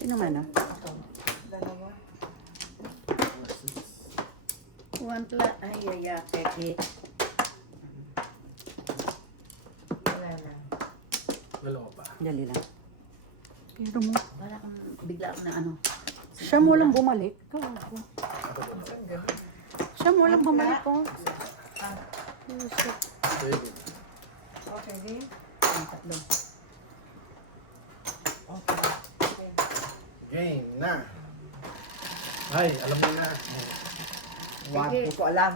Sino man ah? Dalawa. One pla. Ay, ay, ay, keki. Wala na. Dalawa pa. Dali lang. Pero mo. Wala kang bigla ako na ano. Siya mo lang bumalik. Ako din. Siya mo lang bumalik ko. David. Okay, di? Ang tatlo. Okay. Game na. Ay, alam mo na. One, hindi ko alam.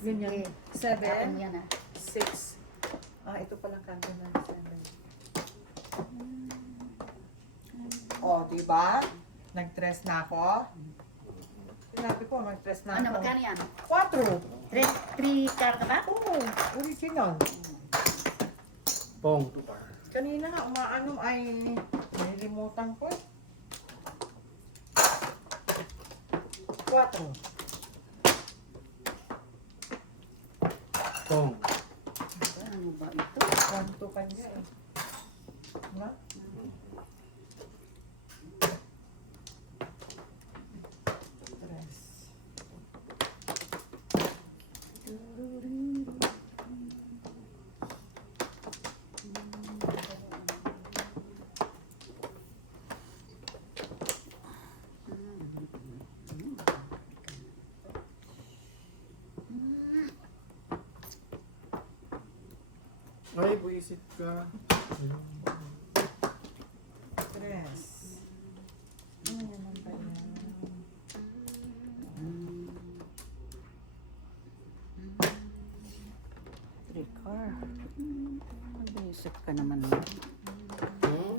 Yun yung Akin 7, yan ah. 6. Ito palang kanto na 7. Diba? Nag-dress na ako. Sinabi ko, nag-dress na Ano, ako. magkano yan? 4. 3 car ka ba? Oo, original. Pong, 2 par. Kanina nga, umaano ay nililimutan ko. 4. Pong. Ano ba ito? 1, 2 kanya eh. Diba? Dress. Ay, buisit ka. Dress. Ano naman ba yan? Three car. Mag-iisip ka naman. Hmm?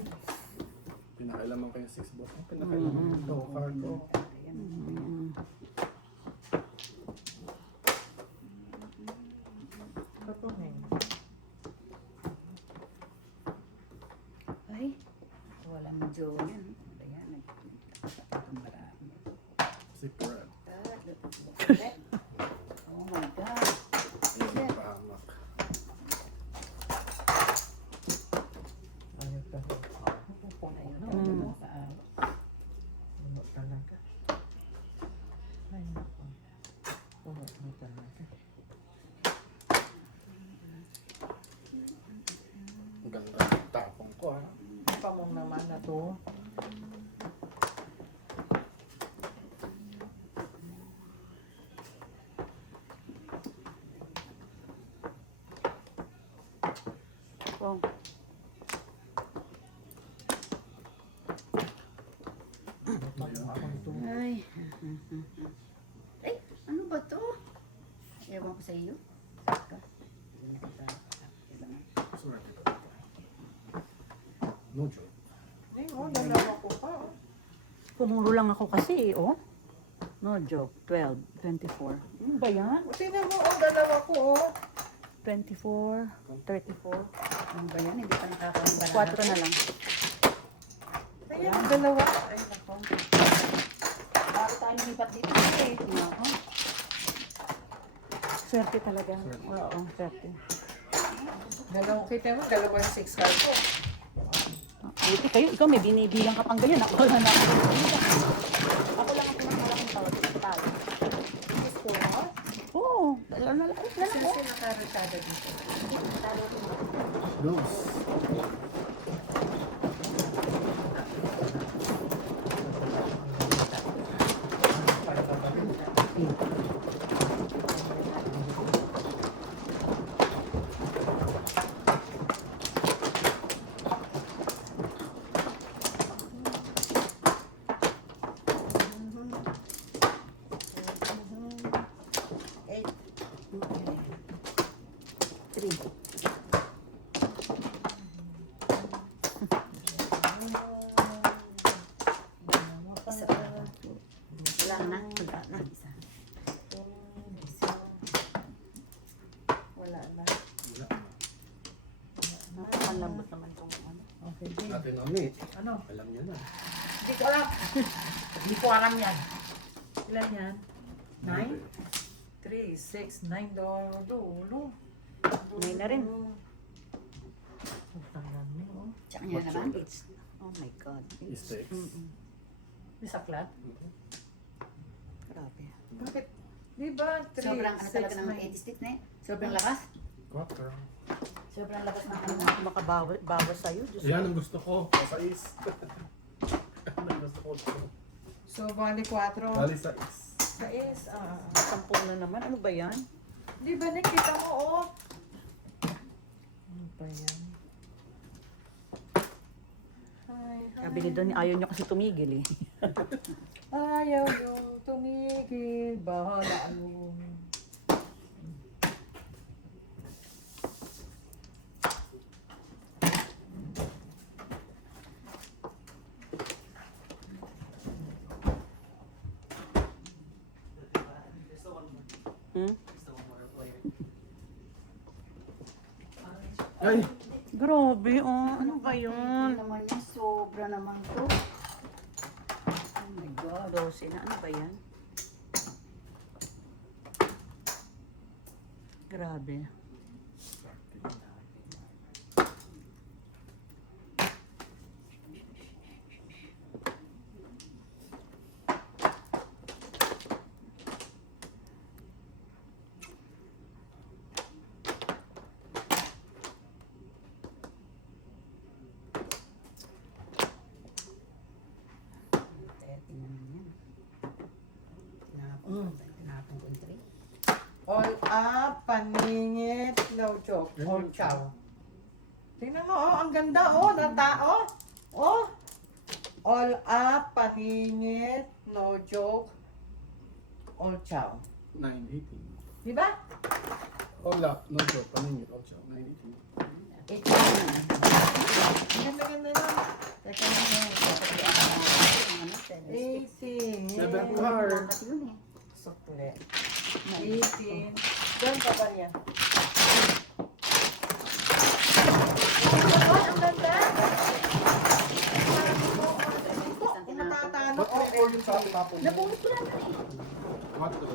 Pinakailaman ko yung 6 boss. Pinakailaman ko. Card ko. Kapunin. Ay, wala mo Joe yan. Ayan, itong marami. Secret. Oh my God. Is it? Pahamak. Ano ito? Ayun, Mm. ano, sa Puno talaga. Ay, naku. Puno na talaga. Ang ganda ng tapong ko ha. Ang pamong naman na to. Oh. Pamong ako nito. Ay. Ay, ano ba to? Ewan ko sa iyo. Saka. Sorry. No joke. Ay, dalawa ko pa. Pumuro lang ako kasi, oh. No joke. 12, 24. Ano ba yan? Tingnan mo, dalawa ko, 24, 34. Ano ba yan? Hindi pa nakakalimutan. 4 na lang. Ayan, dalawa. Ay, naku. Bago tayo lumipat dito eh. Ako. Swerte talaga. Swerte. Oo, swerte. Dalawa, kita mo, dalawa yung 6 card ko. Buti kayo, ikaw may binibilang ka pang ganyan. Ako wala na ako. Ako lang ang pinakamalaking tao sa tao. Gusto mo? Oo, lalaki ko. Sino nakaretada dito? Dos. Eight. 3. Isa pa. Wala na. Wala na. Isa. Wala na. Wala. Napakalambot naman itong ano. Okay, Jane. Ate Nomi. Ano? Alam niya na. Hindi ko alam. Hindi ko alam yan. Ilan yan? 9? 3, 6, 9 dulo. 9 na rin. Ang tangan mo, oh. Tsaka niya What's naman. your- It's, oh my God. Mistakes. May saklat? Grabe. Bakit? Di ba? 3, Sobrang ano 6, talaga ng 80 stick na eh. Sobrang lakas. Quarter. Sobrang lakas ng ano. Ano makabawas sa'yo? Diyos Yan ko. ang gusto ko. Sa is. Yan ang gusto ko. So, bali 4. Bali sa is. Sa is, 10 na naman. Ano ba yan? Di ba nakita mo, oh? Ano ba yan? Hi, hi. Sabi ni Don, ayaw niyo kasi tumigil eh. Ayaw yung tumigil, bahala yung... Hmm? Ay! Grabe, oh. Ano ba Hindi yun? naman yan. Sobra naman to. Oh my God, Rosy na. Ano ba yan? Grabe. Tingnan mo yan. Tinapon ko yung tray. All up, paningit, no joke, all chow. Tingnan mo, oh, ang ganda, oh, ng tao. Oh, all up, paningit, no joke, all chow. 980. Di ba? Hola, no joke. Paningit. Oh, ciao. 980. Ang ganda-ganda na. Teka na nga. 18. Seven car. Kasi yun eh. Sukle. 18. Diyan pa ba niya? Oh, ang ganda! Kung matatalo, Ba't may all yung sa tapon? Nabunot ko lang yun eh. What the?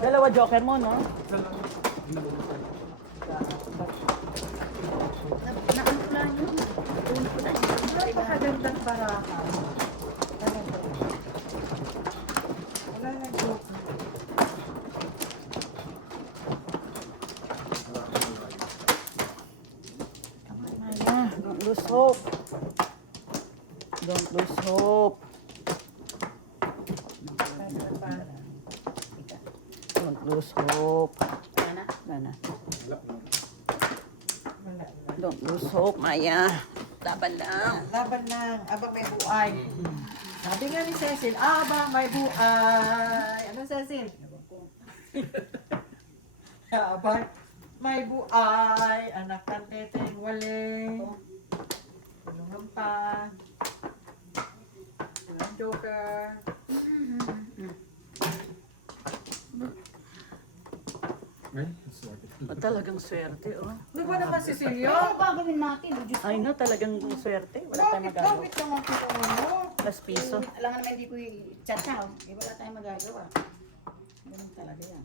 Dalawa joker mo, no? Naano ko lang yun. Nabunot ko lang yun. napakagandang baraka. Wala na joke. Maya, don't lose hope. Don't lose hope. Don't lose hope. Wala na. Wala na. Wala. Wala. Don't lose hope, Maya. Laban lang. Laban lang. Abang may buhay. Sabi nga ni Cecil, abang may buhay. Ano Cecil? Abang may buhay. Anak ng teteng wali. Tulungan pa. Walang joker. Ay, sorry. Talagang swerte, oh. Ano ba naman si Silyo? Ano ba gawin natin? Diyos ko. Ay, no, talagang swerte. Wala tayong magagawa. Bakit naman kinuha mo? Plus piso. Alam nga naman hindi ko i-chat siya. Eh wala tayong magagawa. Ganun talaga yan.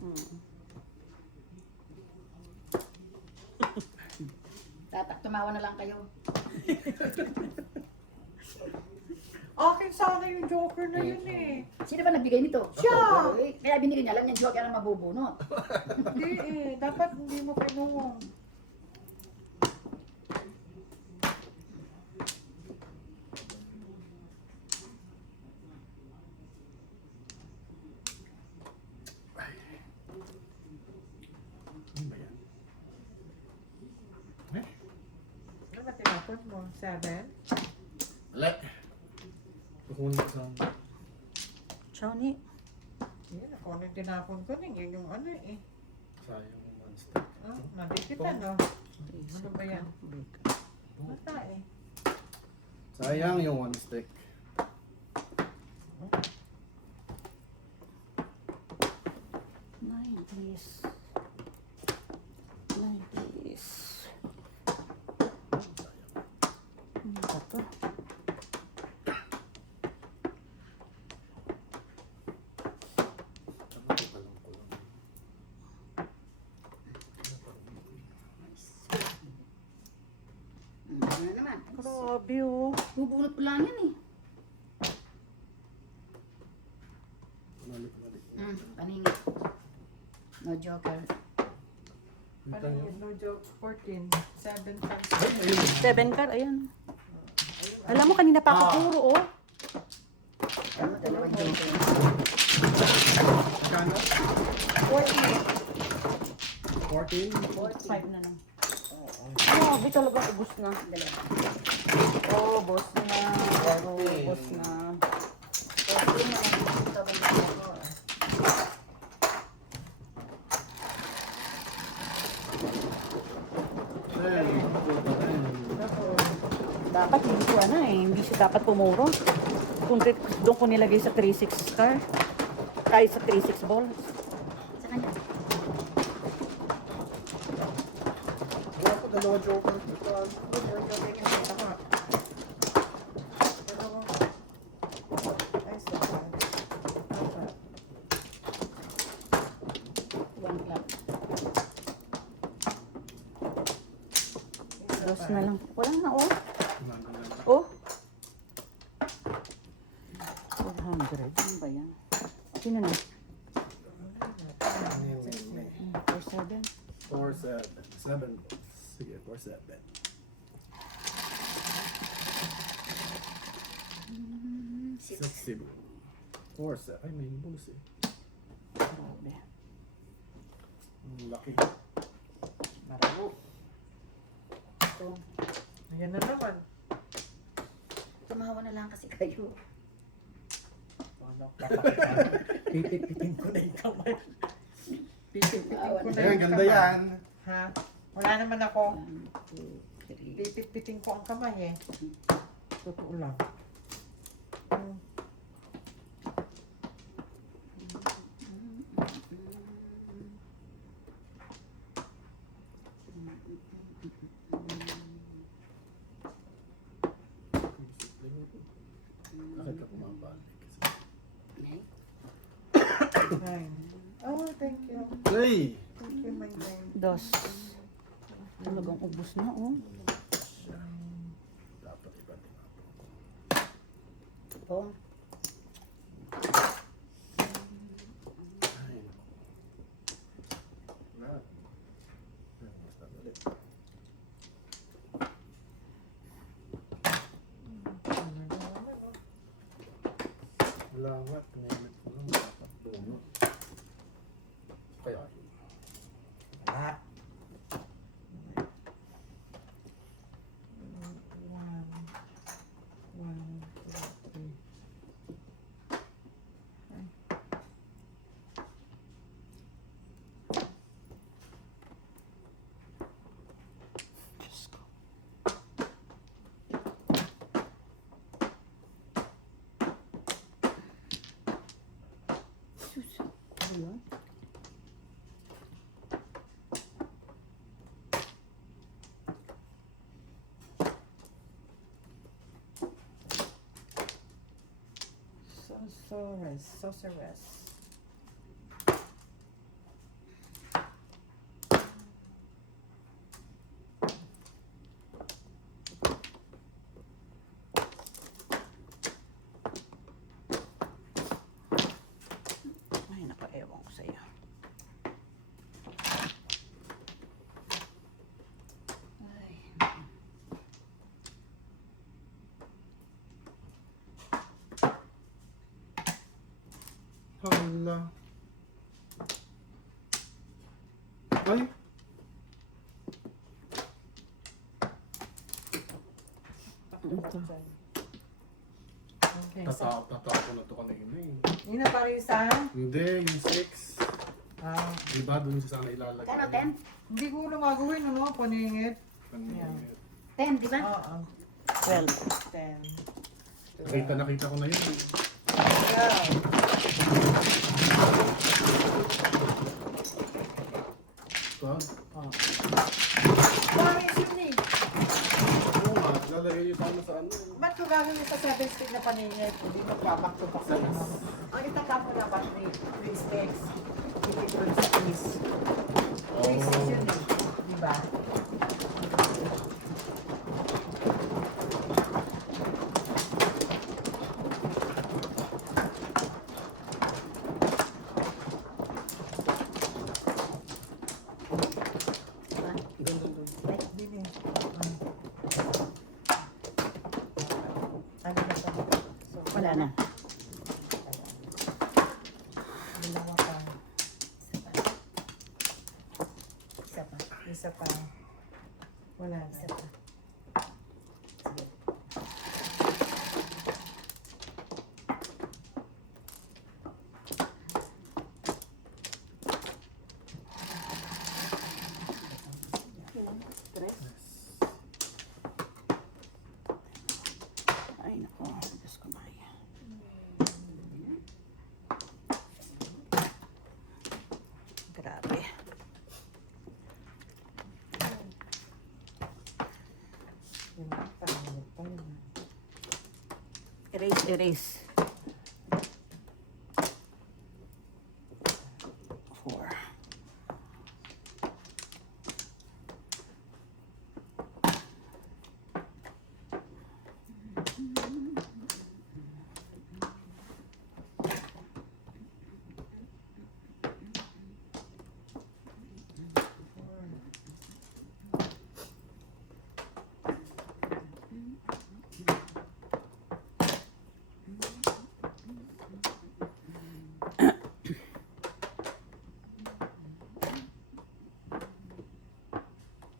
Tumawa na lang kayo. Akin sana yung joker na yun eh. Sino ba nagbigay nito? Siya! Eh, kaya binili niya. Alam niya joke ang mabubunot. Hindi eh. Dapat hindi mo kinuha. Ano ba yan? Eh? Ano ba tinapon mo? 7? Wala. Kukunin ko sa... Ciao, ni. Yan, ako nang tinapon ko rin. Yun yung ano eh. Sayang monster. Ah, nadikitan no? Ano ba yan? Mata eh. Sayang yung one stick. Nine, please. Nine, please. Ano ba to? Ano na naman? Grabe, oh. Bubunot ko lang yan eh. No joker. Paningit, no joke. 14. 7 times. Ay, ayun. 7 car, ayan. Alam mo, kanina pa ako puro, oh. Ano, dalawang joker. Magkano? 14? 5 na lang. Grabe talaga, ubos na. Dalawa. Oh, boss na. Oh, boss na. Okay, nakakita ba na ako? Dapat hindi ko hindi siya dapat pumuro. Kung doon ko nilagay sa 3-6 car. Kahit sa 3-6 ball. Sa kanya. Wala ko, dalawa joker. No joker niya. Tama. Dalawa. Ay, sorry. Tama. 1 club. Boss na lang. Wala na, oh. Oh. 400. Ano ba yan? Sino na? 4-7. 4-7. Sige, 4-7. Six. 6 4-7. Ay, may bonus eh. Grabe. Laki. Marami. Ito. Ayan na naman. Tumawa na lang kasi kayo. Ano, pipit-pitin ko na yung kamay. Pipit-pitin ko na Ayun, yung ganda kamay. yan. Ha? Wala naman ako. 1, 2, 3. Pipit-pitin ko ang kamay eh. Totoo lang. Bakit ka pumabalik? Okay. Nine. Oh, thank you. Hey! Thank you, my name. Dos. Talagang ubos na, oh. Dapat iba din ako. Pong. Ay, naku. Na. Ay, mas ulit. Wala nga, pinahimit ko lang. Dapat doon. Kaya yun. Ah. One, two, three. Diyos ko. Ano yun? Sorceress. Ay, naka-ewan ko sa'yo. Ay. Hala. Ay! Ito. Okay. Tatako na to kanina eh. Yun na parisan. Hindi, yung 6. Ah, Diba doon siya sana ilalagay? Kano, 10? hindi ko na gagawin, ano? Paningit. Paningit. 10, di ba? Oo. 12. 10. Nakita ko na yun. Yeah. Diba? Parang isip ni. Oo nga, lalagay yung tama sa ano. Ba't ko gagawin sa 7 stick na paningit? Hindi magbaback to back sa ano. Ang itaka mo na ba 3 sticks? Hindi ko sa piece. 3 sticks yun eh. Diba? Wala na. Dalawa pa. Isa pa. Isa pa. Wala na. Isa pa. Sige. Ay, nako. Diyos ko, Maya. Grabe. Yun na, parang pa yun. Erase, erase. 4.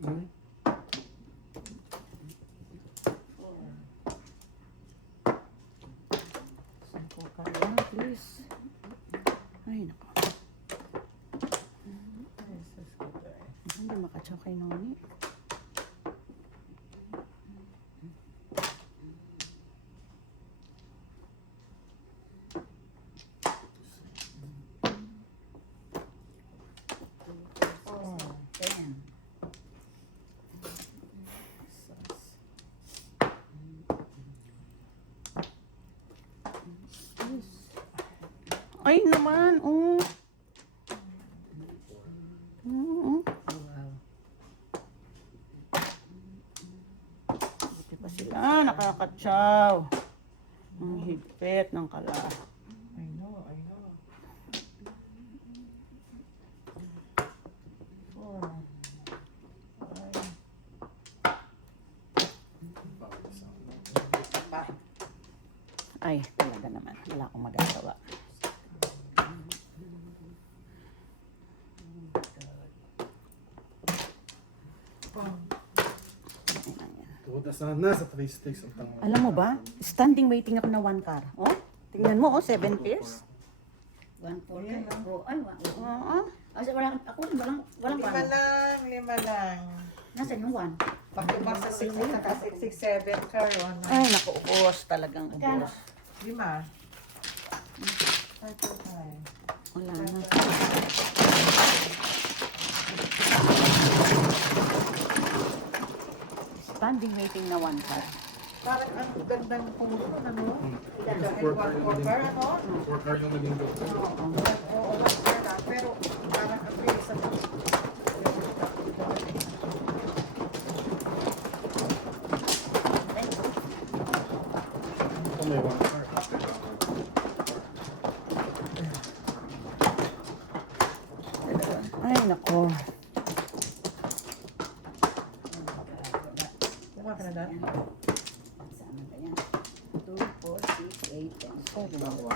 Hmm? Sampo ka lang, please. Ay, nako. Ay, sus ko to eh. Hindi makachaw kay Noni. Oh, 10. sus. Ay, naman. Oh. Oo. Wow. Buti pa sila nakakatsaw. Ang higpit ng kala. I know, I know. 4. Bawal isa. Ay, talaga naman. Wala akong magagawa. Ay, lang yan. Tuda sana sa 3 sticks ang tango. Alam mo ba? Standing waiting ako na 1 car. Oh, tingnan mo, oh, 7 pairs. 1-4 Ayan, ka. Oh, ay, Oo. Kasi ako, walang Lima pang. lang, lima lang. Nasaan yung 1? Pagkabak sa 6, saka 6, 6, 7 car, ano. Ay, naku, ubos. Talagang Magkano? ubos. 5. Ay, ay. Wala na. Standing waiting na 1 car. Parang ang gandang puso, ano? Kasi Dahil 4 car 1 yung car, naging- ano? 4 car yung naging doctor. Oo, 1 car lang. Pero parang ang bilis sa Ito may 1 car. Ay, naku. Kuha ka na dahil. Saan na ba yan? 2, 4, 6, 8, 10. Back 1.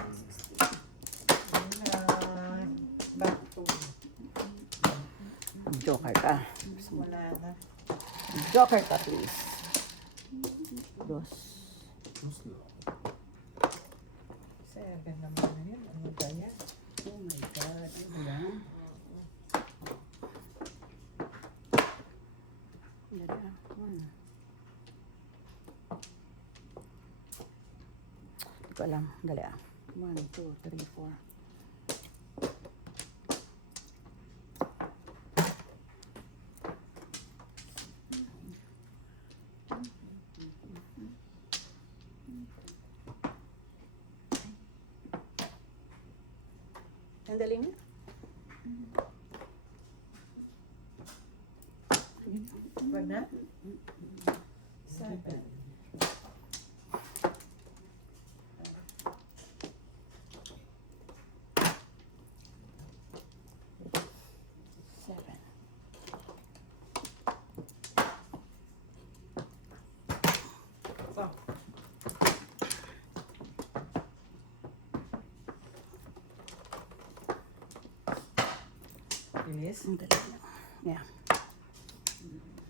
Back to. Joker ka. Wala na. Joker ka, please. Dos. Mas low. 7 naman na yun. Ano ba yan? Oh my God. Ano ba yan? Dali ah. 1. Hindi ko alam. Dali ah. 1, 2, 3, 4. Sandali niya. Wag na? 7. Seven. So. Release. Ang dali lang. Yeah.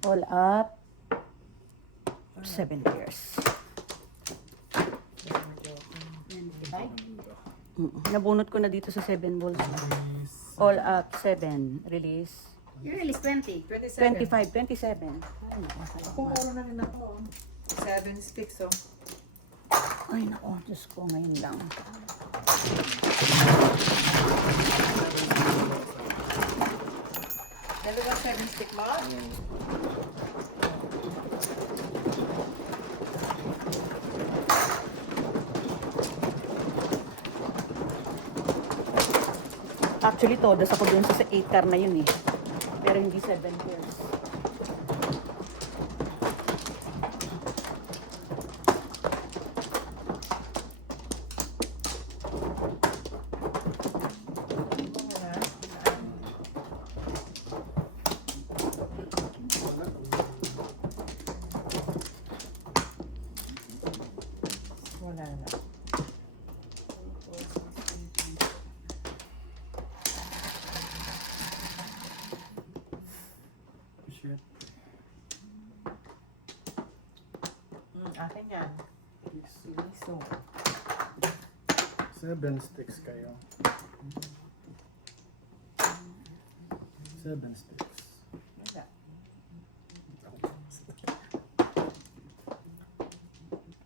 All up. 7 years. Nabunot ko na dito sa 7 balls. All up, 7. Release. You release 20. 27. 25, 27. Ay, naku. Ako meron na rin ako. 7 sticks, oh. Ay, naku. Diyos ko, ngayon lang. Dalawang 7 stick mo? Actually, todas ako dun sa 8 car na yun eh. Pero hindi 7 years. Wala na. Shit. Akin yan. So, 7 sticks kayo. 7 sticks. wala.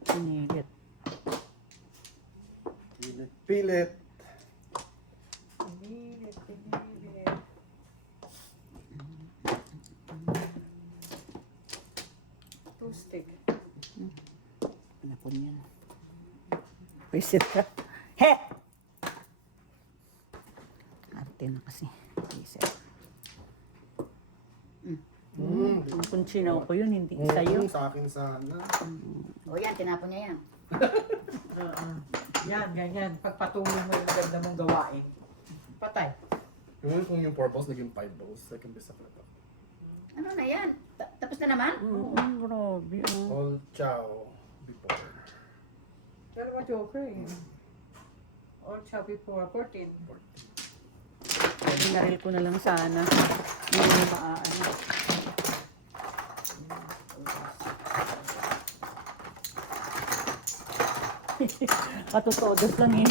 Pinilit. Pilit. Pilit. Pinilit, pinilit. Two stick. Ano po yan? Visit ka. He! Arte na kasi. Visit. Ang kunchinaw ko yun, hindi sa'yo. Sa akin sana. O yan, tinapon niya yan. Yan, ganyan. Pagpatuloy mo yung ganda mong gawain. Patay. Yung kung yung purpose naging 5 balls, second best ako na to. Ano na yan? Tapos na naman? Grabe. Oh. All chow before. Dalawa joker eh. All chow before 14. Binaril ko na lang sana. Hindi maaano. Katutodos lang eh.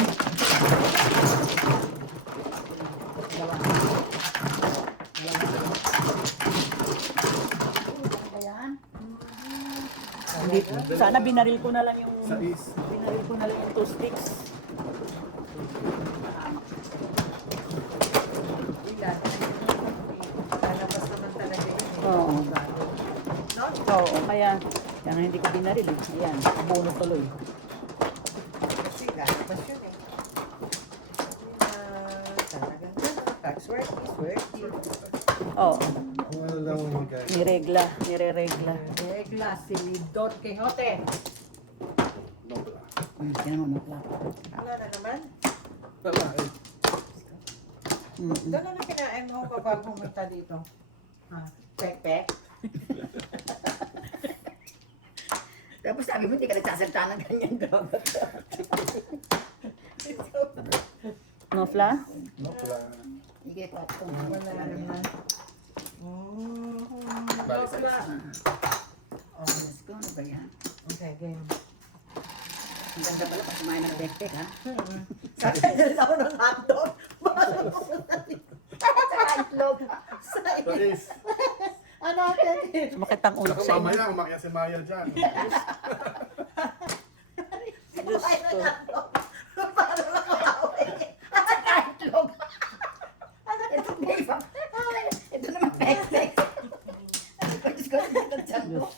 Ano yan? Hindi, sana binaril ko na lang yung Sa is. binaril ko na lang yung 2 sticks. Ilan? Lalabas naman talaga yun eh. Oo. No? Oo, kaya hindi ko binaril eh. Ayan, bunot tuloy. Kasi lalabas yun eh. Talagang gano'n. Tax worthy. Oo, Kung ano lang mag-guys. niregla, nire-regla. Regla, si Don Quixote. Nobla. Hindi naman maklap. Wala na naman. Wala eh. Doon na kinain mo kapag pumunta dito. Ha? Pek-pek. Tapos sabi mo, hindi ka nagsasalita ng ganyan, grabe. No, Fla? Nobla. Sige, pato. Wala naman. Bali, Wala. Let's go, ano ba yan? Okay, game. Ang ganda pala pag kumain ng backpack, ha? Kakain ako ng hotdog. Sa itlog. Sa Sa is. ano natin? Sumakit ang ulo Saka sa inyo. mamaya, umakyat si Maya dyan. Diyos ko. Paano lang makawin? Sa itlog. Ito, babe. Ito naman backpack. Diyos ko, natatanda ko.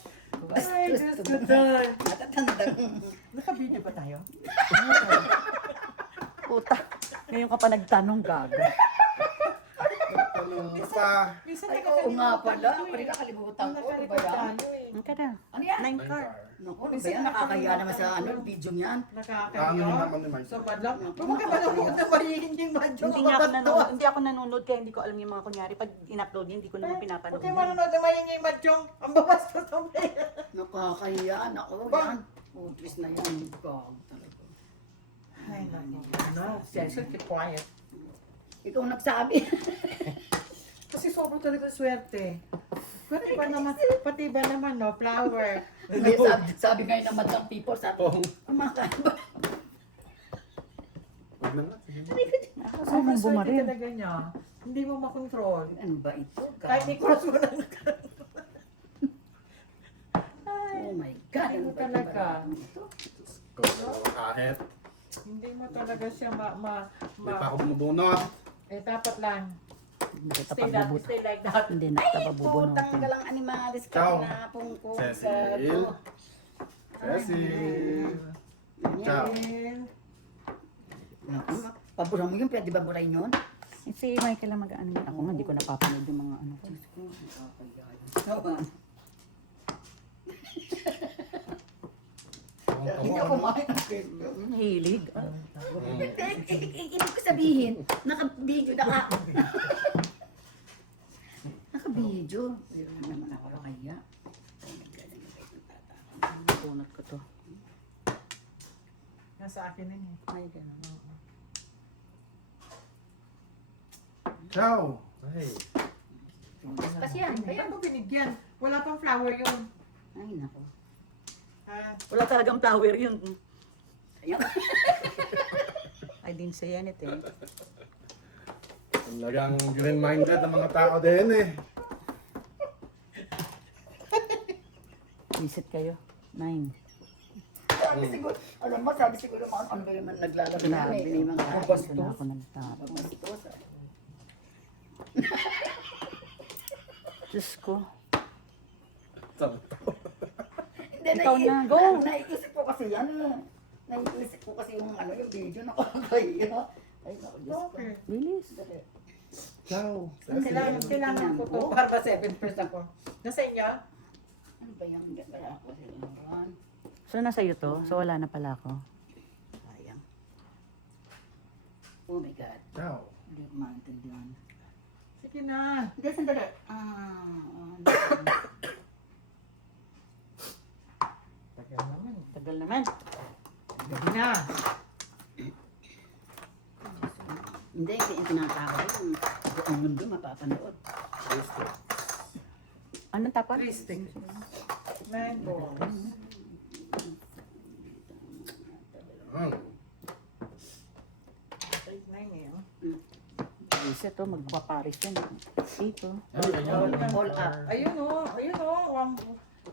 Ay, Diyos ko dahil. Natatanda ko. Naka-video ba tayo? Puta. Ngayon ka pa nagtanong, gaga. Ano pa? Minsan Ay, oo nga pala. Pwede kakalimutan ko. Ano ba yan? Ang kada. Ano yan? 9 car. Naku, ano ba yan? Nakakaya naman sa video niyan. Ano Nakakayo. naman ni Mike? So, badlang. Huwag ka manonood ng mahihinding madyo. Hindi ako nanonood kaya hindi ko alam yung mga kunyari. Pag in-upload yun, hindi ko naman pinapanood. Huwag kayo manonood ng mahihinding madyo. Ang babas na ito. Nakakaya. Naku, yan. Putris na yan. Gag talaga. Ay, naku. No, Cecil, keep quiet. Ikaw nagsabi. Kasi sobrang talaga swerte. Pati ba naman, no, flower. Ngayon, sabi ngayon ng madlang people, sabi, Oo. kumakain ba? Huwag na nga. Sige na. Saan Sobrang mong swerte bumaril? talaga niya. Hindi mo makontrol. Ano ba ito? Kahit i-cross mo lang. Oh my God, Hindi ano mo ba talaga. ito? Go. Kahit. Hindi mo talaga siya Hindi pa ako bumubunot. dapat lang. Hindi kita Stay like that. Hindi na Ay, kita putang pabubunutin. galang animalis Ciao. ka pinapong ko. Cecil. Cecil. Ciao. And, Pabura mo yun, pwede ba burayin yun? Si Michael lang mag-ano. Ako nga, hindi ko napapanood yung mga ano. Hindi ako kumain ng Hilig. Ibig ko sabihin, naka-video, naka-video. Pero naman ako kaya. Bunot ko to. nasa akin na niya. Ay, ganun. Ciao. Ay. Kasi yan, Kaya ayan. mo binigyan. Wala pang flower yun. Ay, nako. Wala talagang flower yun. Ayan. I didn't say anything. Talagang green-minded ang mga tao din eh. Visit kayo. 9. Sabi siguro, alam mo, sabi siguro mga ano ba yung naglalaro na may mga Ito na ako nagtapo. bastos. Diyos ko. Hindi, Ikaw na, go! Naiisip ko kasi yan. Naiisip ko kasi yung ano, yung video na kakaya. Ay, naku, Diyos ko. Okay. Bilis. Ciao. Kailangan ko to para ba 7 ako. Nasa inyo? Ano ba yung kaya ako sa inuran? So, nasa iyo to? So, wala na pala ako. Sayang. Oh my God. Ciao. Hindi ko maintindihan. Sige na. Hindi, sandali. Tagal naman. Tagal naman. Gabi na. Hindi, yung tinatawag yung buong mundo mapapanood. Anong tapan? 3 sticks. Mango. Size 9 eh. Oh. Isa to, magpaparis yan. Dito. All up. Ayun o. Ayun o.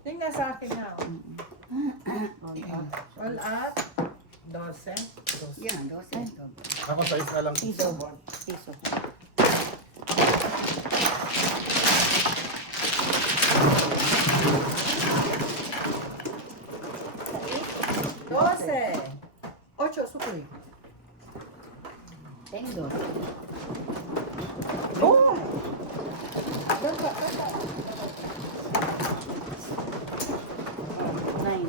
Yung nasa akin na. All up. 12. Yan, 12. Ako sa isa lang. Piso. Piso. Ocho, super. Tengo. Oh! 9.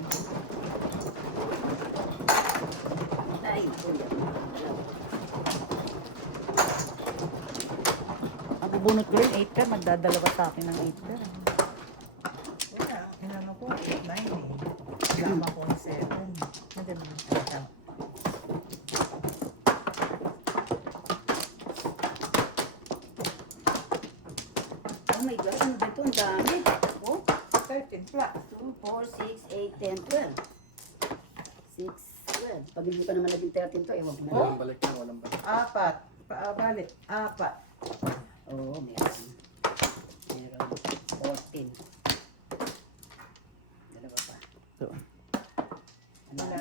Ay, kuya. Ang bubunot ko rin 8 ka, magdadalawa sa akin ng 8 ka. Wala. Inano ko, 9 eh. Lama ko 7. Maganda. Oh my God, ano ba ito? Ang dami. Oh, 13 plus. 2, 4, 6, 8, 10, 12. 6, 12. Pag hindi pa naman naging 13 to, ewan ko na. Walang balik na, walang balik. 4. Balik. 4. Oo, meron. Meron. 14. Dalawa pa. Doon. Ano? Wala.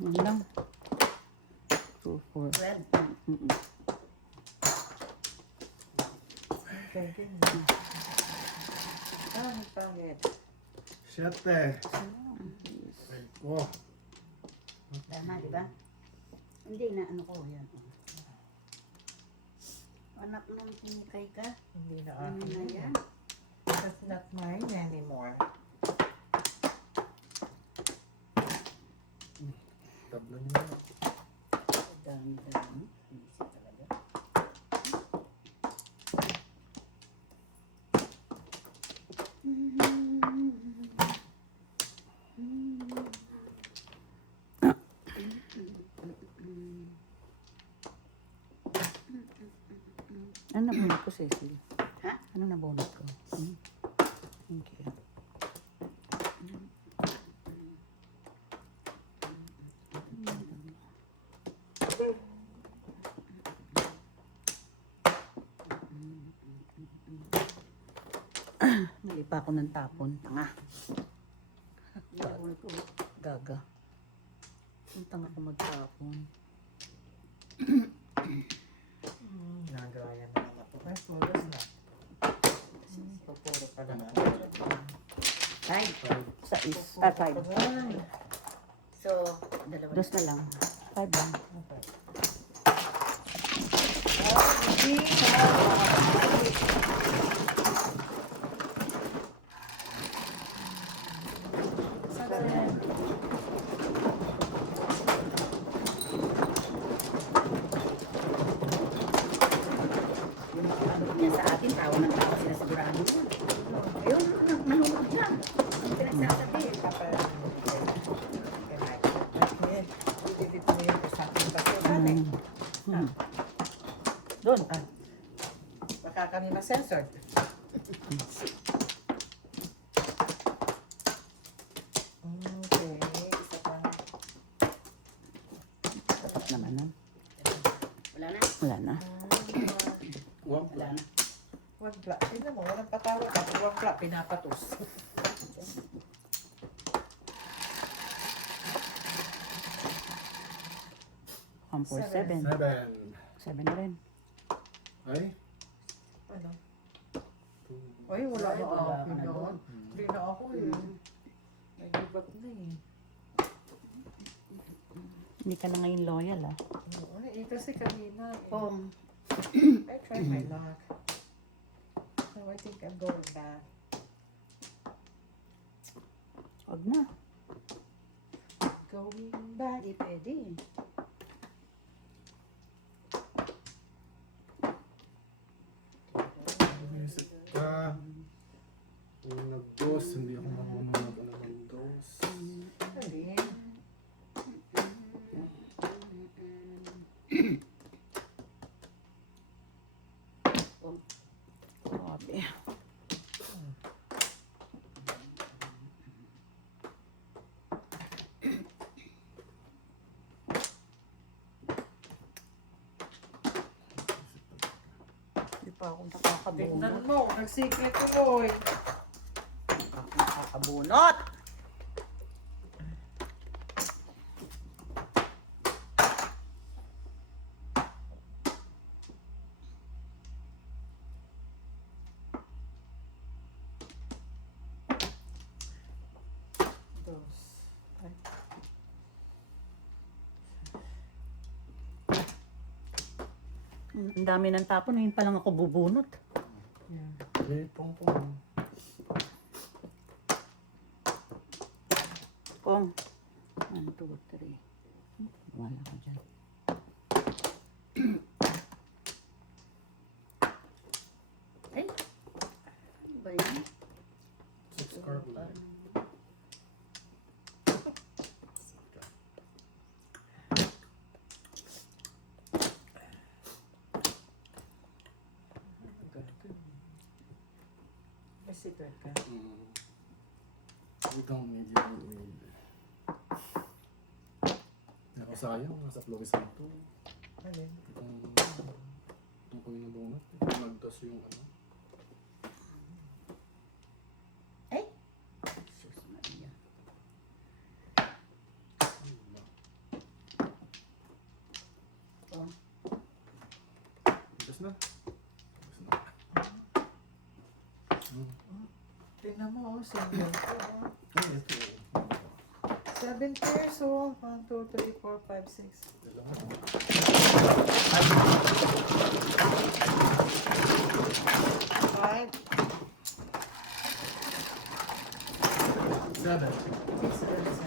Yun lang. 2, 4. 12. Ang pangit. 7. Oh. Tama, di ba? Hindi na, ano ko, yan. Anak ng tinikay ka. Hindi na Ano na akin. yan? That's not mine anymore. Tablo niyo. Dami. Easy talaga. nabunot ko, Cecil? Ha? Ano nabunot ko? Thank you. Nalipa ko ng tapon. Tanga. Gaga. Ang tanga ko magtapon. Nagawa yan na naman ito. Ay, pulos na. Pupuro pala na. Ay, Sa is, 5. so, dalawa. Dos na lang. 5 lang. Yung mga ano niya sa atin, tawa ng tawa sila sigurado yun. Ayun, nanonood na. Ang pinagsasabi. Dito mo yung usapin kasi. Bale. Doon. Baka kami ma-censored. Okay. Isa pa. Tapos naman na. Wala na. Wala na. Wala na. Wagla. Tignan mo, walang patawa. Kapag wagla, pinapatos. One for 7. 7. 7 na rin. Ay? Ano? 2. Ay, wala na Wala ako ka na doon. Hindi na ako eh. Nag-give up na eh. Hindi ka na ngayon loyal ah. Oo, eh, kasi kanina eh. Oh, I tried my luck. So I think I'm going back. Wag na. Going back. hindi pwede. Isip ka. Kung nag-dos, hindi ako marunong mag-ano ng dos. Hindi. Grabe. Hindi pa ako Tignan nakakabunot. mo, nag-secret ko boy. Nakakabunot! Dos. Ay, Ang dami ng tapon. Ngayon pa lang ako bubunot. yeah. May pong-pong. Kung. 1, 2, 3. Wala ka dyan. Ay, ano ba yun? 6 card lang. May secret ka. We don't need you. We need. Ako sayang, nasa Flores ito. Alin? Itong ko yung nabunot. Itong nag-dos yung ano. Ay! Sus Maria. Oh, Dos na. Dos na. Tingnan mo, oh, single ko. Oh. Ay, ito. 7 pairs, oh. 1, 2, 3, 4, 5, 6. Dalawa. 5. 7.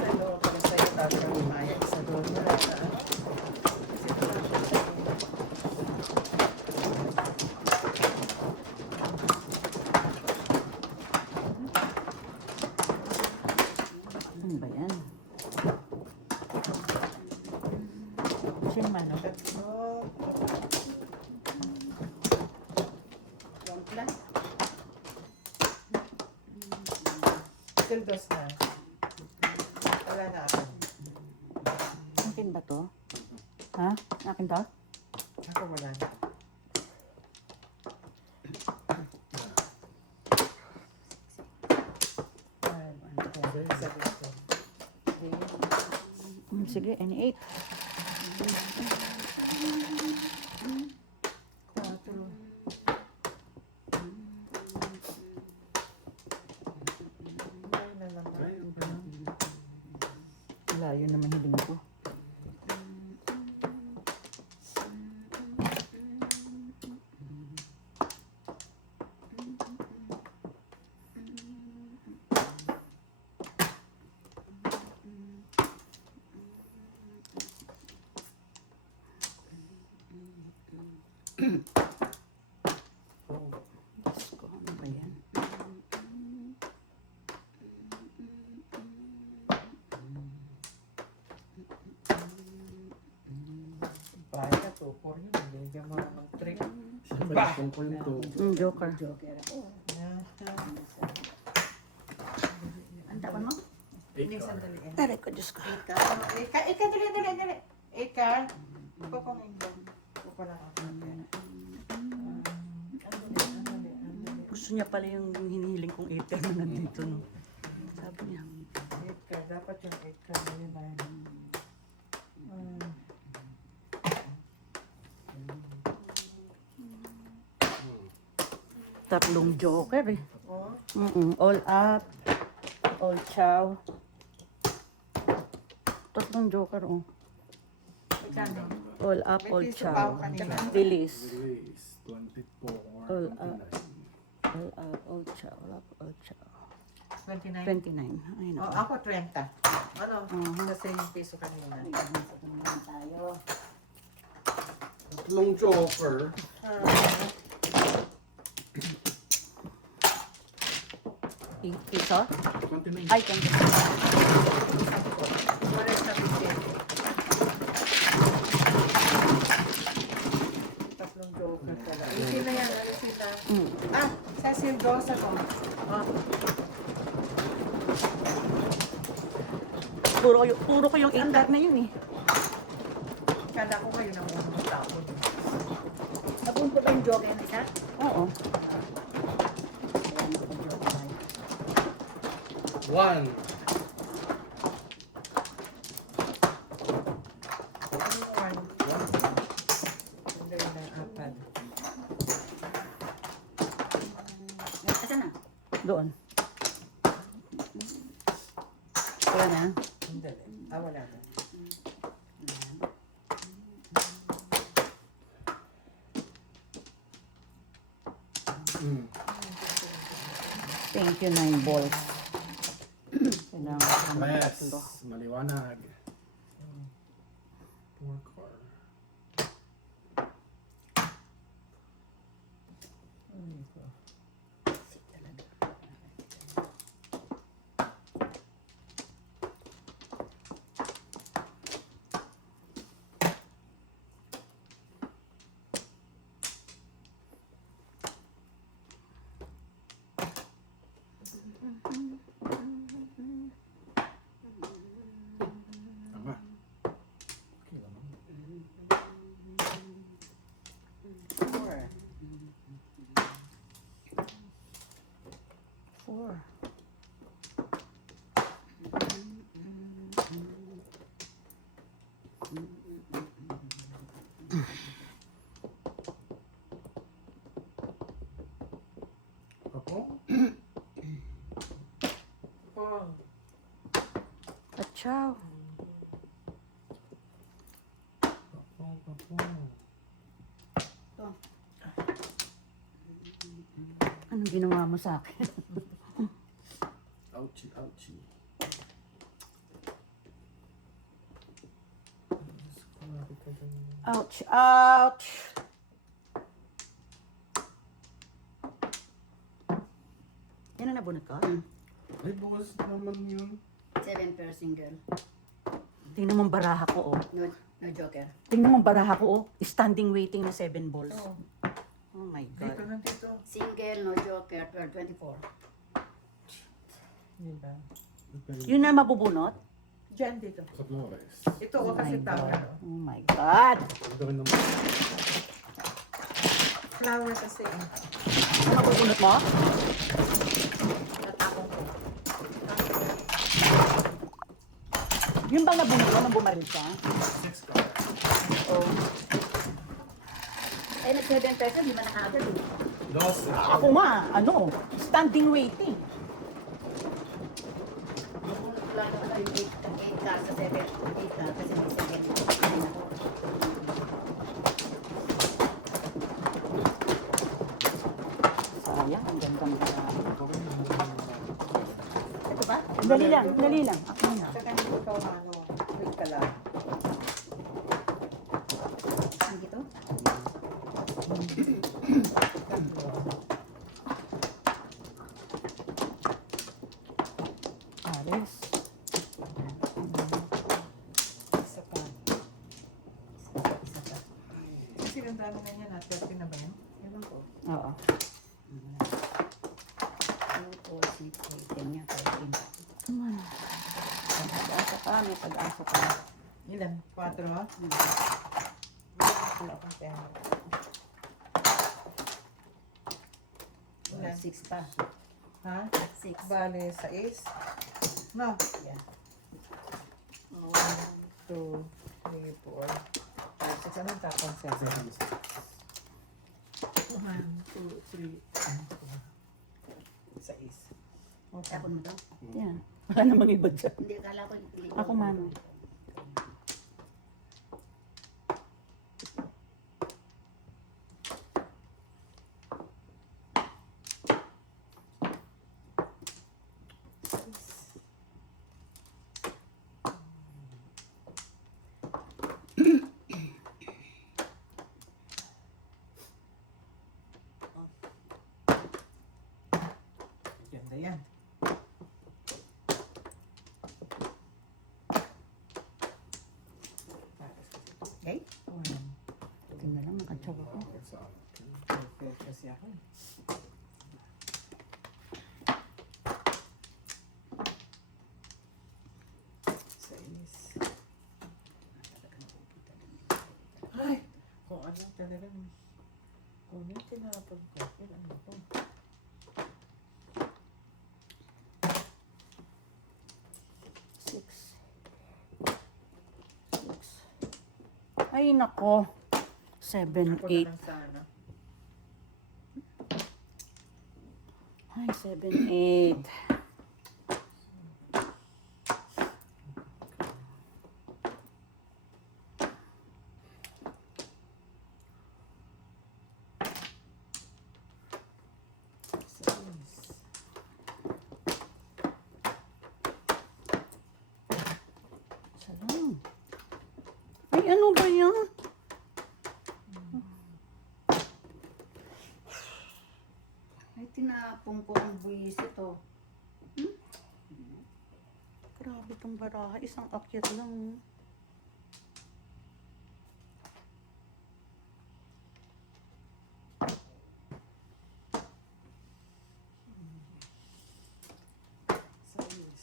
Dalawa pala sa'yo, tapos ang umaya isa doon. Wala na, ano? Ano ba yan? lang. Still dos na. Wala na ako. Akin ba to? Ha? Akin to? Ako wala na. Sige, any 8. Layo naman hiling ko. Diyos ko, ano ba yan? Bahay ka, 2-4 yun. Bigyan mo ng 3. Siyempre, kung ko yung to. Joker. Joker ako. Ang taon mo? Hindi, 8 sandali. Aray ko, Diyos ko. Ika. Ika, dali. Ika. Ika kung ito. Ika lang ako. Gusto niya pala yung hinihiling kong 8 na nandito, no? Sabi niya. Ika, dapat yung ika. Yun na yun. Tatlong joker eh. Oh, All up. All chow. Tatlong joker, oh. magkano? All up, May all piso pa chow. ako kanina. Release. Release. 24. All 29. All up, all chow. All up, all chow. 29? 29. Ayun Oh, ako. ako 30. Ano? Kasi yung piso kanina. Tayo. Tatlong joker. Piso? 29. Ay, 20. Wala sa pisin. Tatlong joker pala. Isin na yan. Alisin na. Ah, sa sildosa ko. Oh, Puro ko yung 8 na yun eh. kala ko kayo ng unang taon. Napunto ba yung joker na isa? Oo. Ayan, ako joker. 1. Ano yung one? Hindi na apat. Asan na? Doon. Wala na. Hindi. Ah, wala na. Thank you, 9 balls. Kailangan ko ng Yes. tatlo. Maliwanag. 4 car. Tama. Okay naman. 4. Ako? Oh, Achaw. Ako. Anong ginawa mo sa akin? Ouchie, ouchie. Ouch, ouch. Yan ang nabunot ko? Ay, bukas naman yun. 7 per single. Tingnan mo ang baraha ko, oh. No joker. Tingnan mo ang baraha ko, oh. Standing waiting na 7 balls. Oh. Oh my dito God. lang dito. Single, Joker, 12, 24. Diba? Yun na mabubunot? Diyan dito. Sa Flores. Ito ko kasi tama. Oh my God. Gawin naman. Flower kasi. Ano mabubunot mo? Natapong ko. Yun bang nabunot mo nang bumaril ka? 6 car. Oh. Eh, nag-7 pesos, di ba nakaagad eh? Dos. Ako nga, ano, standing waiting. Nabunot ko lang naman yung 8 car sa 7, 8 car kasi may 7 ayun ako. Sayang, ang gandang Ito ba? Dali lang, dali lang. Ako na. Saka hindi ikaw ano. Wait ka lang. Ang dito? Aris. Isa pa. Isa pa. Kasi ang dami na niya na. 30 na ba yun? Ewan ko. Oo. 2, 4, 6, 8, 10 yan. 13. May pag-asa pa, may pag-asa pa. Ilan? 4 ha? Wala akong pera. Ilan? 6 pa. Ha? 6. Bale, 6. No. Yeah. 1, 2, 3, 4, 5, 6. Anong tapang 7? 1, 2, 3, 4, 6. Tapon mo to? Yan. Wala namang iba dyan. Hindi, akala ko yung Ako mano. Ganda yan. Okay? Tingnan lang, nakatsaw ako. Sa ano. Perfect kasi ako. Sais. Ay! Kung ano talagang kung yung tinapag ko, ano to? Six. Ay, nako. 7, Ako 8. na lang sana. Ay, 7, 8. Sais. Salam. Ay, ano ba yan? Ay, tinapong ko ang buwis ito. Grabe tong baraha. Isang akyat lang. Sais.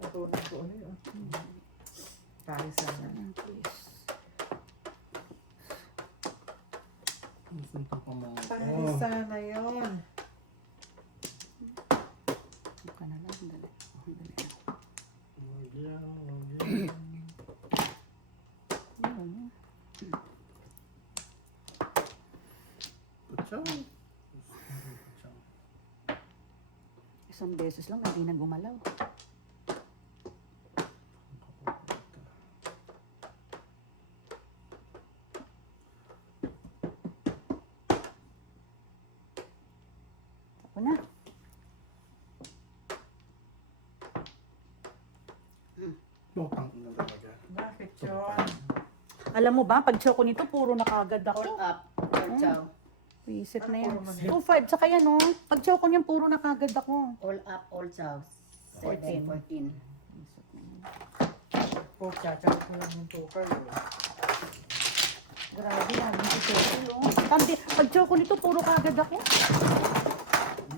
Natunan ko ulit. Tayo sana. Ayan, please. Suntok ko mga. Tayo sana yun. Buka na lang. Dali. Dali. Ayan. Putsaw. Isang beses lang, hindi na gumalaw. Ako na. Botang ina talaga. Bakit yun? Alam mo ba, pag choco nito, puro nakagad All ako. up. All chow. Visit na Ano, yan. puro man 2.5. Saka yan, oh. Pag choco niyan, puro nakagad ako. All up, all chow. 14. 7, 14. Visit na yan. pork chop. Tsaka ko lang yung poker. Grabe namin si Choco, no? Kandi, pag Choco nito, puro kagad ako.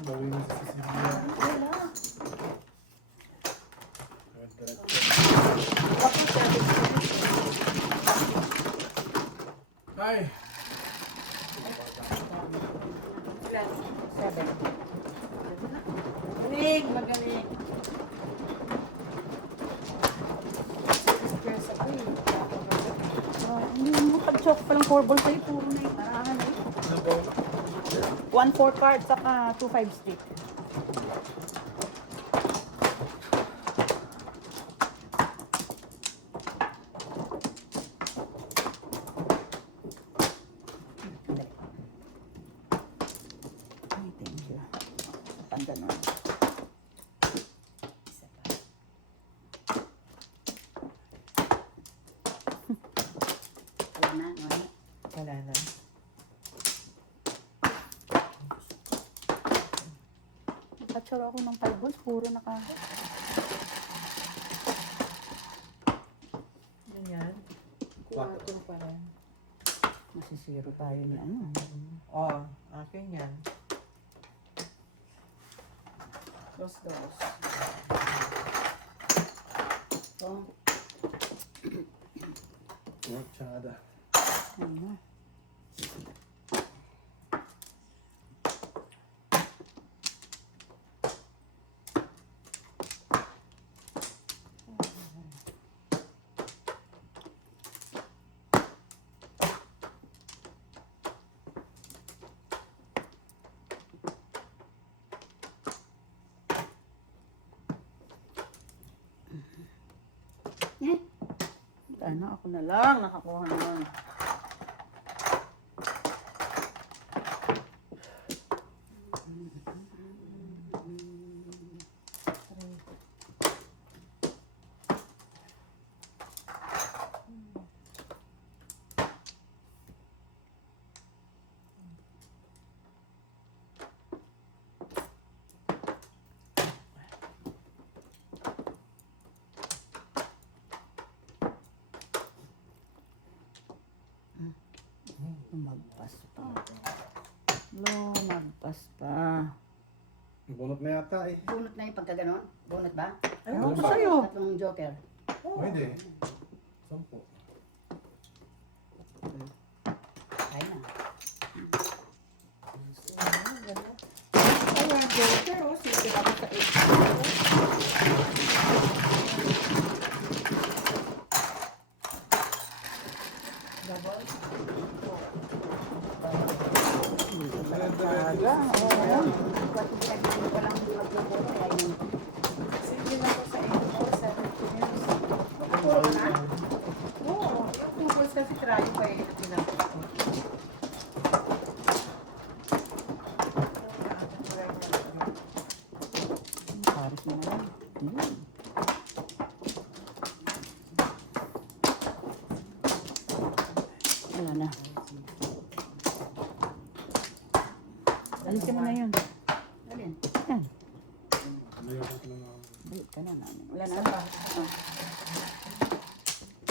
Bawin mo sa Cecilia. Wala. Ay! Seven. Galing, magaling. Hindi mo pag Choco palang 4 balls sa'yo, puro na yung tarahan eh. Ano po? 1-4 card, saka 2-5 stick. Ay, thank you. Panda nun. Isa pa. Wala na, no? Wala na. Nakatsura ako ng 5 balls, puro na kagad. Yun yan. Kuwato pa rin. Masisiro tayo ni ano. Oh, akin yan. Dos. Oh, Machada. Ano. Sana ako na lang nakakuha naman. Lumagpas pa. Lumagpas pa. Bunot na yata eh. bunot na yung pagka ganon. Bunot ba? Ayun ko sa'yo. Tatlong joker. Pwede. 10. Ay na. Ay, ang joker, oh. Sige ako sa Double. Aga, oo. Pati pinag-ibig ko lang mag-double. Kaya yun. Sige na ko sa inyo ko sa Pilipinas. Puro ka na? Oo, yung tubos kasi try pa eh. Pinapos ko. Paris mo na lang. Yun. Wala na. Alisin mo na yun. Alin? Yan. Mayroon ko na lang. Balik ka na namin. Wala na. Isa pa.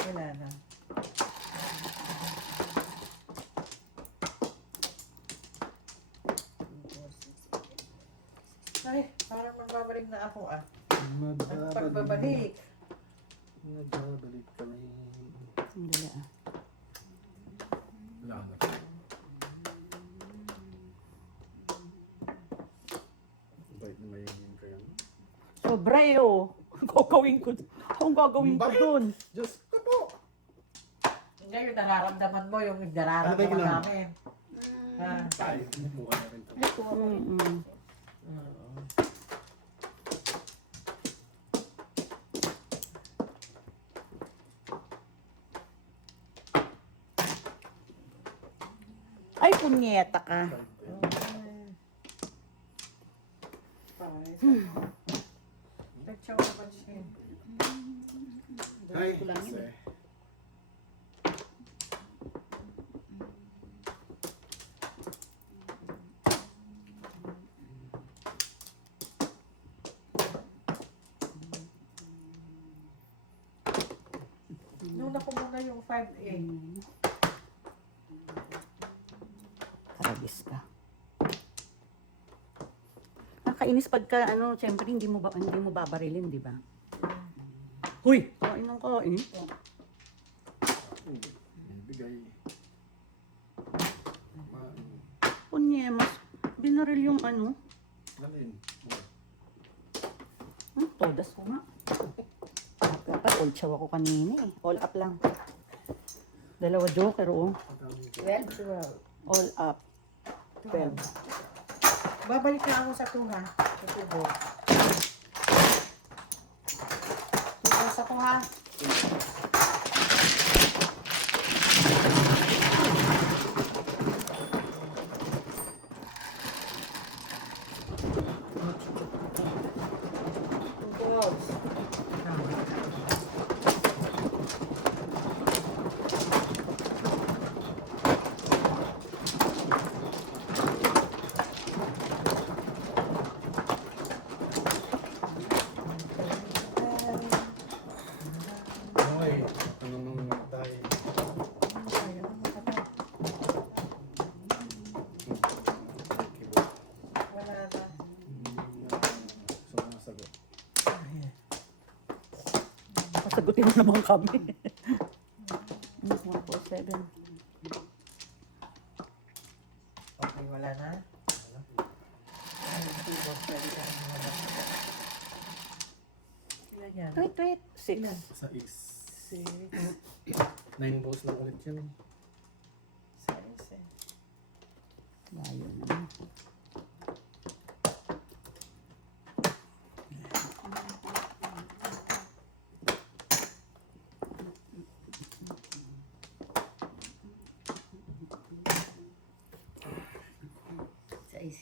Wala na. Ay, parang magbabalik na ako ah. Ang pagbabalik. Magbabalik kami. Ang dali ah. Wala na. Bait na may game kayo. Sobra eh oh. Gagawin ko. Anong gagawin ko Bakit? dun? Diyos ko po! Hindi, yung nararamdaman mo, yung Ano ba nararamdaman yung ginawa? namin. Ha? Tayo, mukha na rin. Ay, kuha ko. Oo. Ay, punyeta ka. Ay, Ko lang yun. kasi. Inuna ko muna yung 5A. Karagis ka. Nakakainis pagka, syempre hindi mo babarilin, di ba? Huy! Kain ng kain. Bigay. Punyemas. Binaril yung Alin? todas ko nga. Dapat all chow ako kanina eh. All up lang. Dalawa joker, oh. 12. 12. All up. 12. Babalik na ako sa 2 ha. Sa tubo. Tubo sa 2 ha. Okay. Ano nung tayo? Wala na. So, nasagot. Pasagutin mo naman kami. 147. Okay, wala na. Ilan yan? Wait. 6. Sa is. 6, 9 balls lang ulit yun. 6, Layo naman. Sais.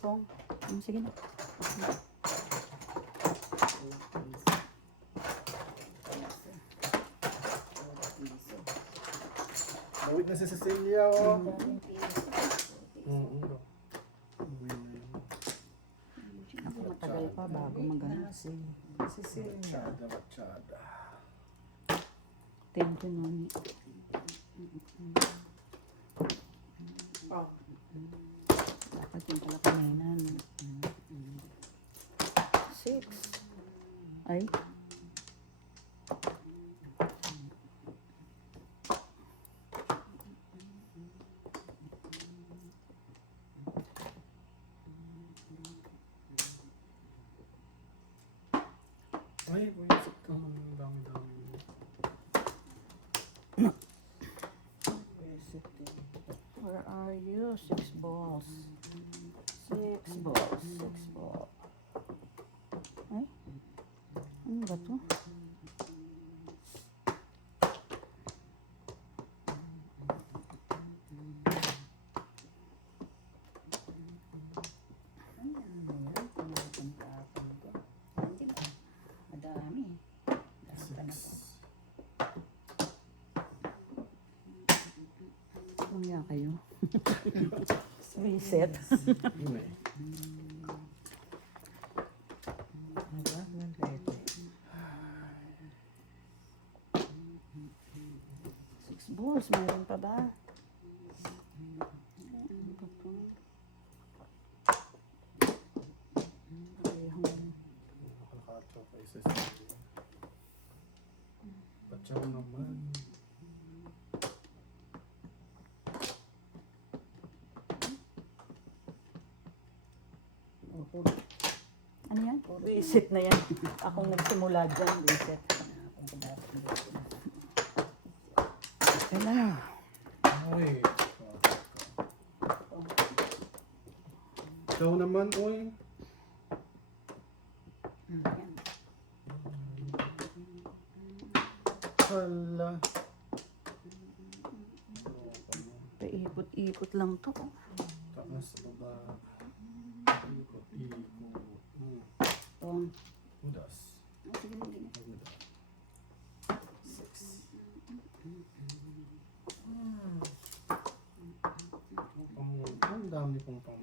Tong. Sige na. Awit na si Cecilia, oh. Ako matagal pa bago magano. si Cecilia. Machada, machada. Thank you, Noni. Oh, Dapat yung pala kanina. 6. Ay. Ay, buwisip ka. Ang dami-dami. Where are you? 6 balls. 6 balls. 6 balls. Ay? Ano ba to? Madami. Mamaya kayo. Reset. Yun eh. diba? Pwede. 6 balls. Mayroon pa ba? Ano ba to? Parehong Nakalakato kay Cecilia. Pachaw naman. ano yan? Reset na yan. Akong nagsimula dyan. Reset. Wala. Oy. Ikaw naman, oy. Yan. Hala. Paikot-ikot lang to. Taas, baba. Ikot, ikot. Oh. Udas. Sige na, sige na. Udas. 6. Ang dami pong pang.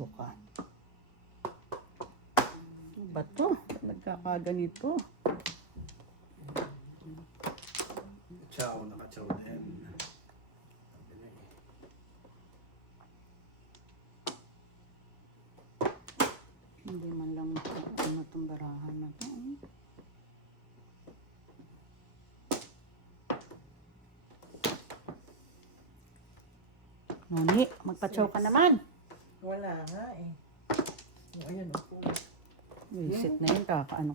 ko ka. Ano ba to? Ba't nagkakaganito? Chow, naka-chow din. Sabi na eh. Hindi man lang ano itong barahan na to. Noni, magpa-chow ka naman. Wala nga eh. Oh, ayun oh. Visit na yun, kakaano.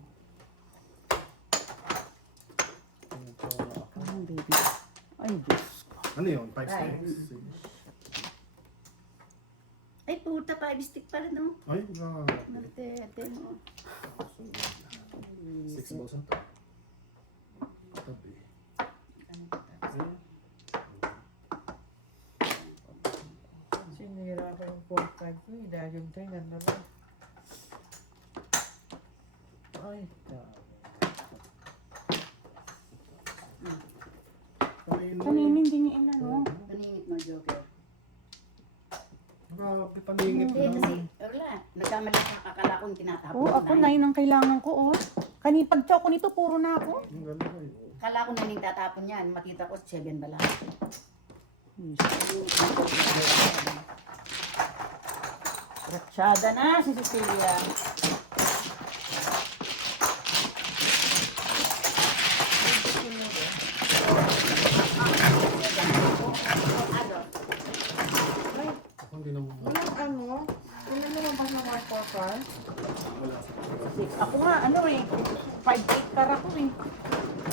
Yung chow na ako. Ano, baby? Ay, Diyos ko. Ano yun? 5 sticks? Ay, puta, 5 stick pala, no? Ay, grabe. Ate, no? 6 balls na to. Tabi. Sinira ko yung 4-5 ko eh. Dahil yung 3 nandun lang. Ay, dami. Kaninin din yung ano. Naningit mo, Joker. Grabe, paningit Hindi, na. kasi, wala. Nagkamali ka, akala ko yung tinatapon. Oo, ako 9 ang kailangan ko, oh. Pag-chow ko nito, puro na ako. Ang galing ay. Akala ko na yung tatapon yan. Makita ko 7 ba lang. Ratsyada na si Cecilia. Ako hindi naman. Walang ano? Wala naman ba sa mga 4-5? Wala. Ako nga, ano eh, 5-8 car ako eh.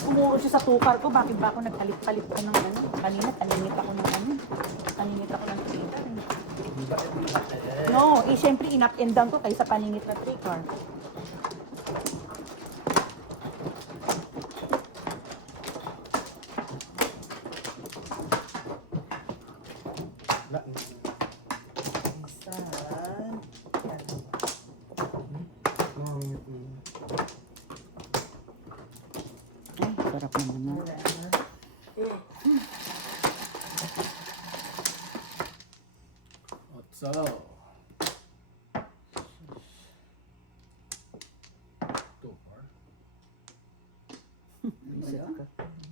Umuro siya sa 2 car ko, bakit ba ako nagpalit-palit ko ng ano? Kanina, talinit ako ng ano. Talinit ako ng 3 car. No, eh syempre in-up and down ko kaysa paningit na 3 car. Wala. Saan? Yan. Mangit mo. Ay, sarap naman na. Wala na. Otso. Too far. Character talaga.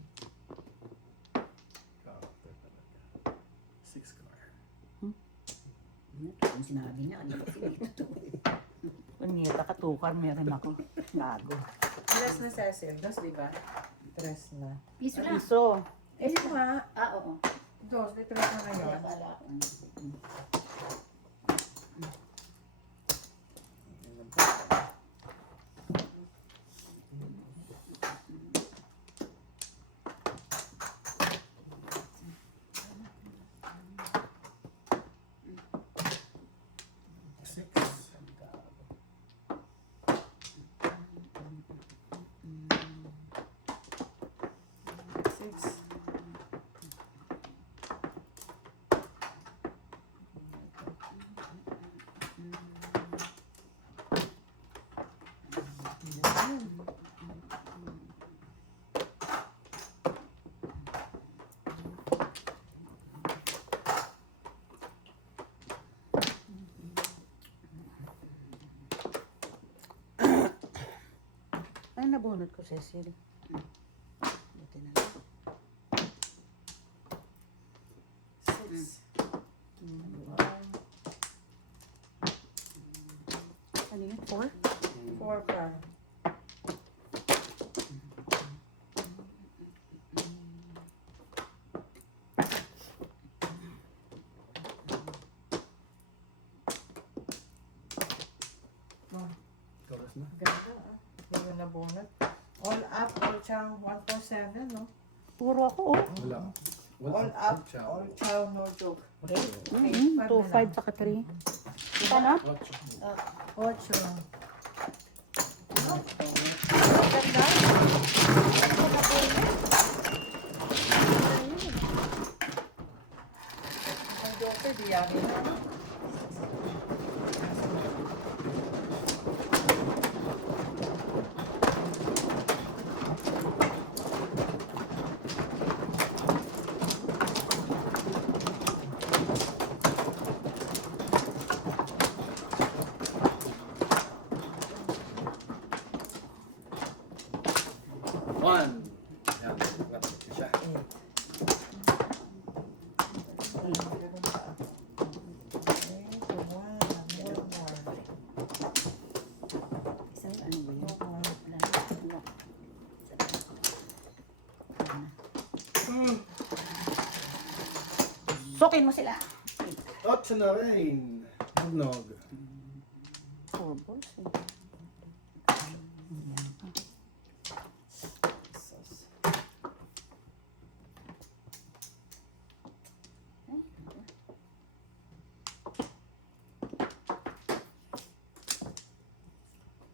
6 car. Kung sinabi niya, kanina kasi dito. Punyeta ka, 2 car, meron ako. Gago. Tres na Cecil. Dos, di ba? Tres na. Piso lang. Iso. Eh, di ba? Ah, oo. Dos, di tres na ngayon. Akala ko. Six. Ay, nabunot ko, Cecil. Buti na lang. Six. Ano yun? 4? 4-5. Toras na. Ganda ah. Hindi ko nabunot. All up, all chow, 147, no? Puro ako, oh. Wala. All up, Chow. all chow, no joke. 2-5 saka 3. Paano? Ocho. Ocho. Ang joke, di yari na. 1. Yan, napit ko siya. Isang ano ba yun? Wala na. Sukin mo sila. Otso na rin. Nog. 4 balls eh.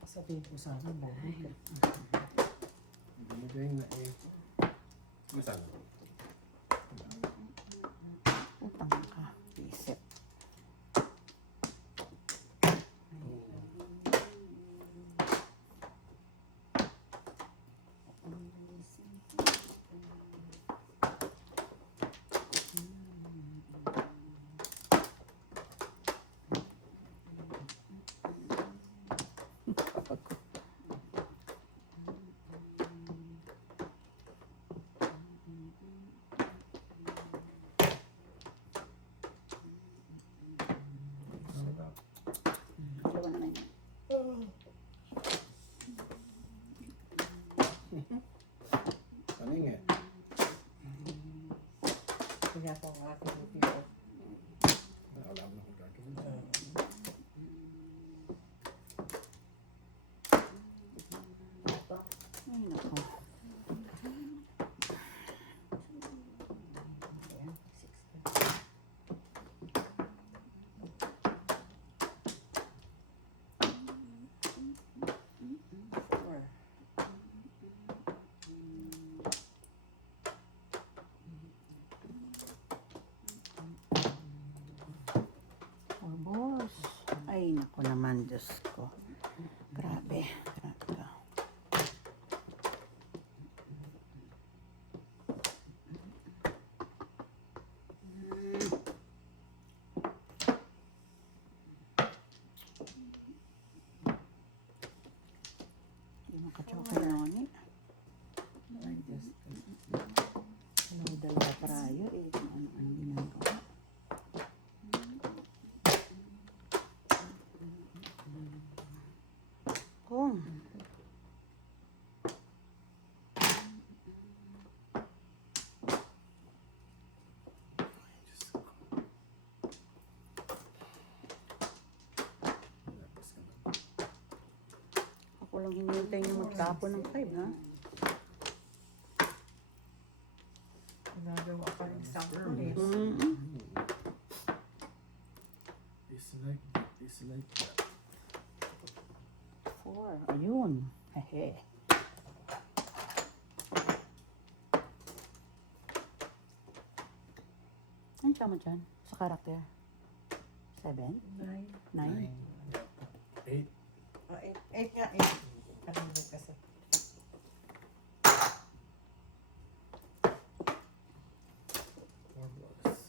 Sabihin ko sana mo. Binigay na eh. Masalo. Utang ka. Isip. Dalawa naman yun. Ano yung eh? Kaya ko ang aking video. Alam na kung gagawin. Ay, naku. Four balls. Ay, naku naman, Diyos ko. Grabe. Grabe. Hindi makachoke naman eh. Ay, Diyos ko. May dalawa tayo eh. Ano ang ginagawa? Kung. Ako lang hinihintay niyo magtapon ng 5, ha? Ginagawa ka rin sa akin. It's like that. It's like that. 4. Ayun. Hehe. Ano siya mo dyan? Sa karakter? 7? 9. 9? 8. 8 nga, 8. Kanina kasi. Four balls.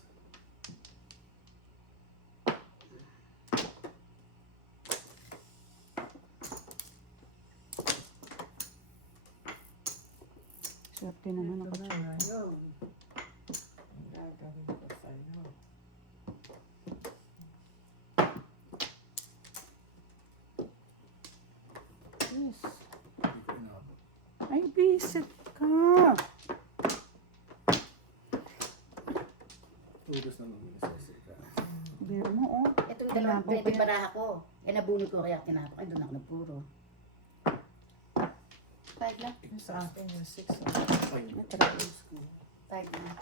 Swerte naman ako Ito dyan. na yun. Ang gagawin ko sa'yo. Yes. Hindi ko inabot. Ay, visit ka. Tulos na naman sa sika. Biro mo, oh. Ito yung dalawang Tinapon ko ito yung yan. baraha ko. Eh, nabunod ko kaya tinapon. Ay, doon ako nagpuro. 5 lang. Yung sa akin yung 6. Ay, Natry. 5 lang.